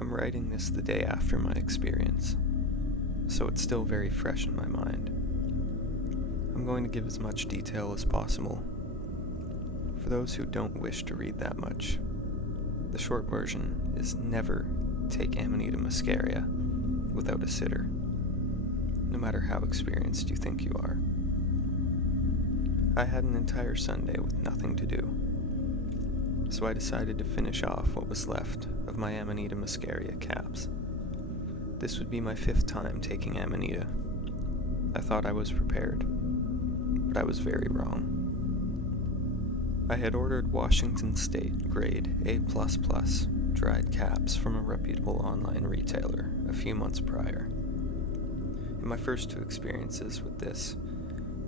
I'm writing this the day after my experience, so it's still very fresh in my mind. I'm going to give as much detail as possible. For those who don't wish to read that much, the short version is never take Amanita Muscaria without a sitter, no matter how experienced you think you are. I had an entire Sunday with nothing to do, so I decided to finish off what was left of my Amanita Muscaria caps. This would be my 5th time taking Amanita. I thought I was prepared, but I was very wrong. I had ordered Washington State grade A++ dried caps from a reputable online retailer a few months prior. And my first 2 experiences with this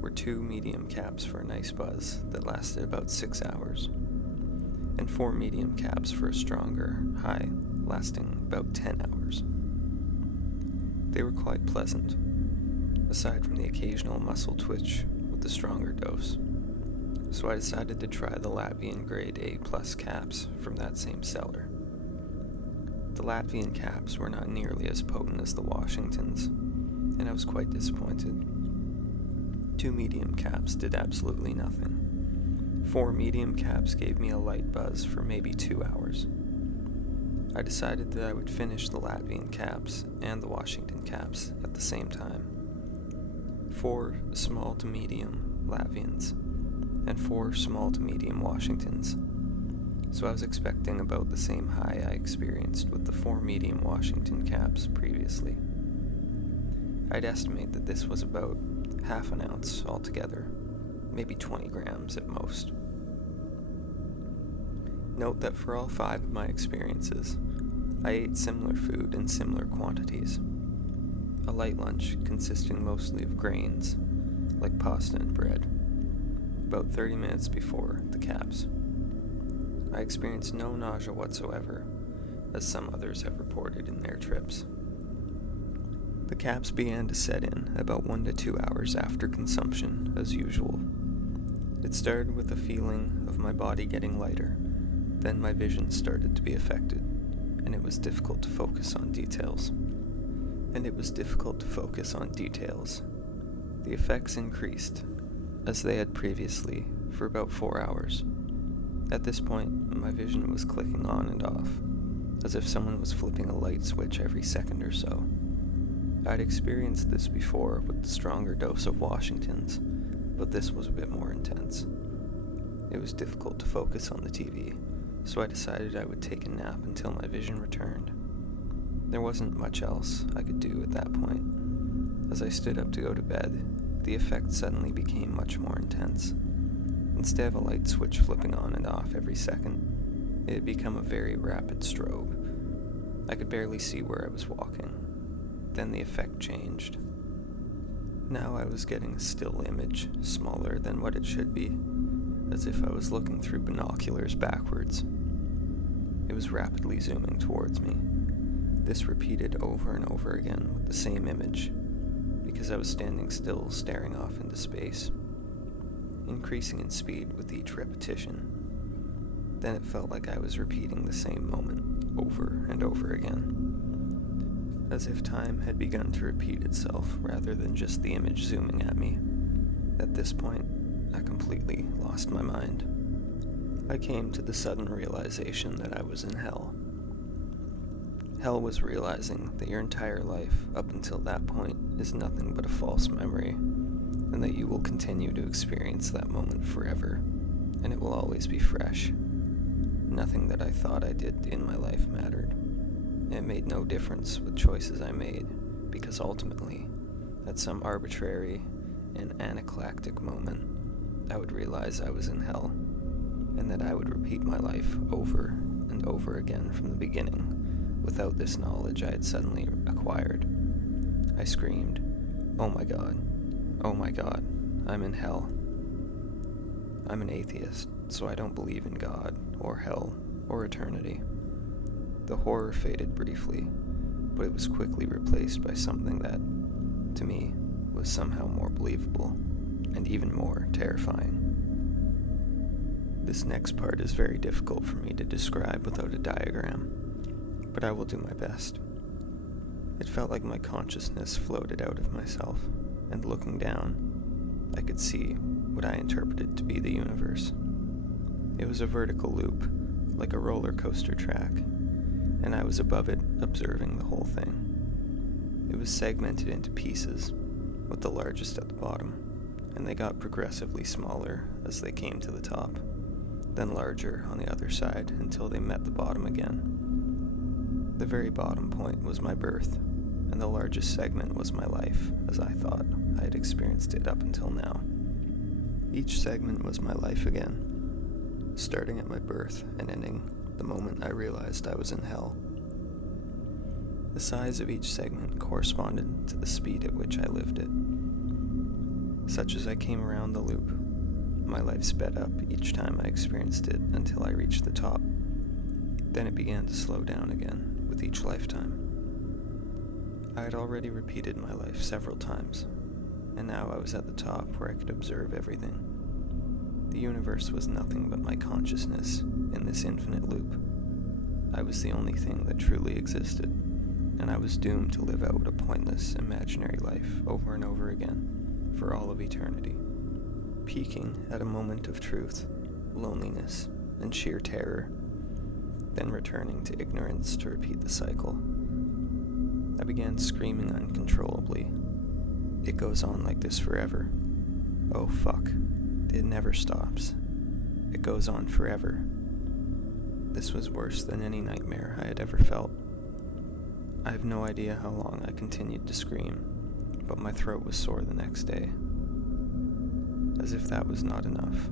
were 2 medium caps for a nice buzz that lasted about 6 hours, and 4 medium caps for a stronger high lasting about 10 hours. They were quite pleasant, aside from the occasional muscle twitch with the stronger dose, so I decided to try the Latvian grade A+ caps from that same seller. The Latvian caps were not nearly as potent as the Washingtons, and I was quite disappointed. 2 medium caps did absolutely nothing. 4 medium caps gave me a light buzz for maybe 2 hours. I decided that I would finish the Latvian caps and the Washington caps at the same time. 4 small to medium Latvians and 4 small to medium Washingtons. So I was expecting about the same high I experienced with the 4 medium Washington caps previously. I'd estimate that this was about half an ounce altogether, maybe 20 grams at most. Note that for all 5 of my experiences, I ate similar food in similar quantities. A light lunch consisting mostly of grains, like pasta and bread, about 30 minutes before the caps. I experienced no nausea whatsoever, as some others have reported in their trips. The caps began to set in about 1 to 2 hours after consumption, as usual. It started with a feeling of my body getting lighter, then my vision started to be affected, and it was difficult to focus on details. The effects increased, as they had previously, for about 4 hours. At this point, my vision was clicking on and off, as if someone was flipping a light switch every second or so. I'd experienced this before with the stronger dose of Washingtons, but this was a bit more intense. It was difficult to focus on the TV, so I decided I would take a nap until my vision returned. There wasn't much else I could do at that point. As I stood up to go to bed, the effect suddenly became much more intense. Instead of a light switch flipping on and off every second, it had become a very rapid strobe. I could barely see where I was walking. Then the effect changed. Now I was getting a still image, smaller than what it should be, as if I was looking through binoculars backwards. It was rapidly zooming towards me. This repeated over and over again with the same image, because I was standing still staring off into space, increasing in speed with each repetition. Then it felt like I was repeating the same moment over and over again, as if time had begun to repeat itself rather than just the image zooming at me. At this point, I completely lost my mind. I came to the sudden realization that I was in hell. Hell was realizing that your entire life up until that point is nothing but a false memory, and that you will continue to experience that moment forever, and it will always be fresh. Nothing that I thought I did in my life mattered. It made no difference what choices I made, because ultimately, at some arbitrary and anaclactic moment, I would realize I was in hell, and that I would repeat my life over and over again from the beginning, without this knowledge I had suddenly acquired. I screamed, "Oh my God, I'm in hell." I'm an atheist, so I don't believe in God, or hell, or eternity. The horror faded briefly, but it was quickly replaced by something that, to me, was somehow more believable, and even more terrifying. This next part is very difficult for me to describe without a diagram, but I will do my best. It felt like my consciousness floated out of myself, and looking down, I could see what I interpreted to be the universe. It was a vertical loop, like a roller coaster track, and I was above it, observing the whole thing. It was segmented into pieces, with the largest at the bottom, and they got progressively smaller as they came to the top, then larger on the other side until they met the bottom again. The very bottom point was my birth, and the largest segment was my life, as I thought I had experienced it up until now. Each segment was my life again, starting at my birth and ending the moment I realized I was in hell. The size of each segment corresponded to the speed at which I lived it. Such as I came around the loop, my life sped up each time I experienced it until I reached the top. Then it began to slow down again with each lifetime. I had already repeated my life several times, and now I was at the top where I could observe everything. The universe was nothing but my consciousness in this infinite loop. I was the only thing that truly existed, and I was doomed to live out a pointless, imaginary life over and over again for all of eternity, peaking at a moment of truth, loneliness, and sheer terror, then returning to ignorance to repeat the cycle. I began screaming uncontrollably. It goes on like this forever. Oh fuck. It never stops. It goes on forever. This was worse than any nightmare I had ever felt. I have no idea how long I continued to scream, but my throat was sore the next day. As if that was not enough.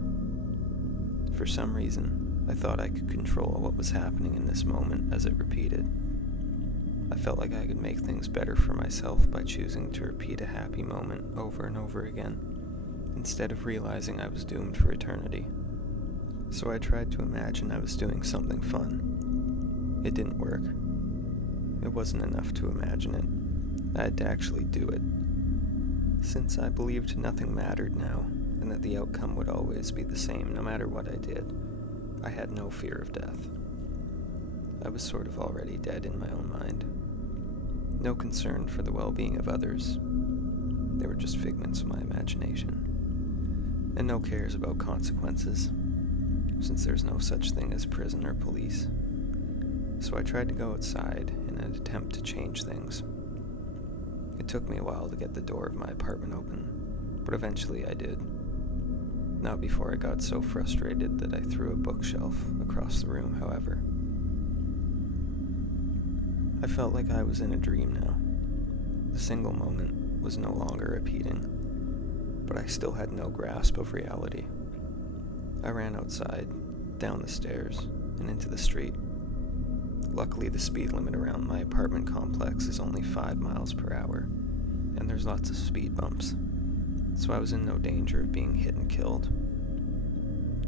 For some reason, I thought I could control what was happening in this moment as it repeated. I felt like I could make things better for myself by choosing to repeat a happy moment over and over again, instead of realizing I was doomed for eternity. So I tried to imagine I was doing something fun. It didn't work. It wasn't enough to imagine it. I had to actually do it. Since I believed nothing mattered now, and that the outcome would always be the same no matter what I did, I had no fear of death. I was sort of already dead in my own mind. No concern for the well-being of others. They were just figments of my imagination. And no cares about consequences, since there's no such thing as prison or police. So I tried to go outside in an attempt to change things. It took me a while to get the door of my apartment open, but eventually I did. Not before I got so frustrated that I threw a bookshelf across the room, however. I felt like I was in a dream now. The single moment was no longer repeating, but I still had no grasp of reality. I ran outside, down the stairs, and into the street. Luckily, the speed limit around my apartment complex is only 5 miles per hour, and there's lots of speed bumps, so I was in no danger of being hit and killed.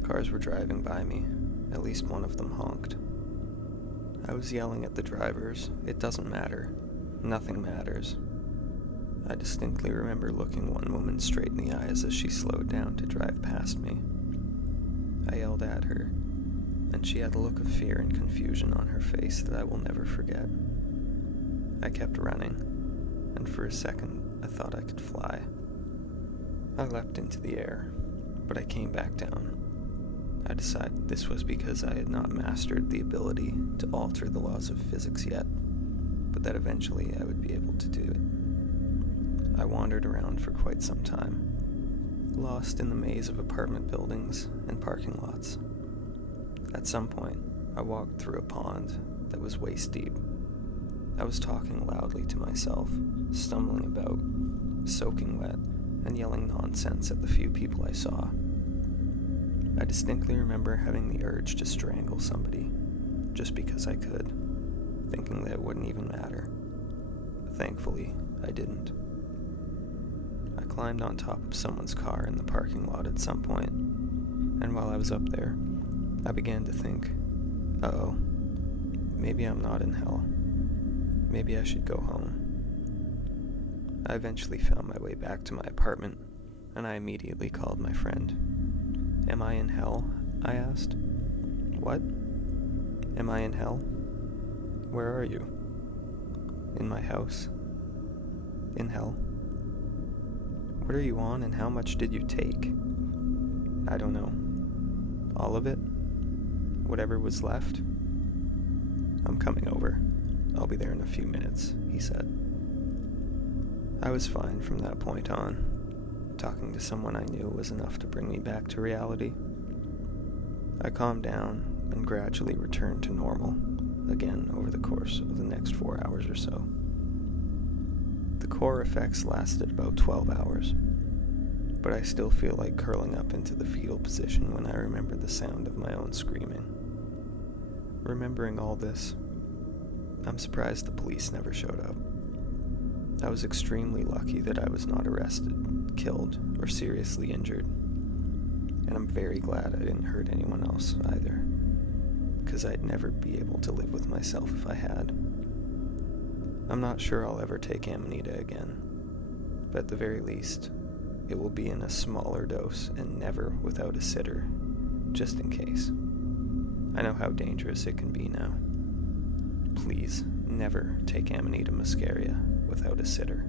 Cars were driving by me, at least one of them honked. I was yelling at the drivers, "It doesn't matter. Nothing matters." I distinctly remember looking one woman straight in the eyes as she slowed down to drive past me. I yelled at her, and she had a look of fear and confusion on her face that I will never forget. I kept running, and for a second I thought I could fly. I leapt into the air, but I came back down. I decided this was because I had not mastered the ability to alter the laws of physics yet, but that eventually I would be able to do it. I wandered around for quite some time, lost in the maze of apartment buildings and parking lots. At some point, I walked through a pond that was waist deep. I was talking loudly to myself, stumbling about, soaking wet, and yelling nonsense at the few people I saw. I distinctly remember having the urge to strangle somebody, just because I could, thinking that it wouldn't even matter. Thankfully, I didn't. I climbed on top of someone's car in the parking lot at some point, and while I was up there, I began to think, uh-oh, maybe I'm not in hell. Maybe I should go home. I eventually found my way back to my apartment, and I immediately called my friend. "Am I in hell?" I asked. "What? Am I in hell? Where are you? In my house? In hell? What are you on and how much did you take? I don't know. All of it? Whatever was left? I'm coming over. I'll be there in a few minutes, he said. I was fine from that point on. Talking to someone I knew was enough to bring me back to reality. I calmed down and gradually returned to normal, again over the course of the next 4 hours or so. The core effects lasted about 12 hours, but I still feel like curling up into the fetal position when I remember the sound of my own screaming. Remembering all this, I'm surprised the police never showed up. I was extremely lucky that I was not arrested, killed, or seriously injured. And I'm very glad I didn't hurt anyone else either, because I'd never be able to live with myself if I had. I'm not sure I'll ever take Amanita again, but at the very least, it will be in a smaller dose and never without a sitter, just in case. I know how dangerous it can be now. Please, never take Amanita Muscaria without a sitter.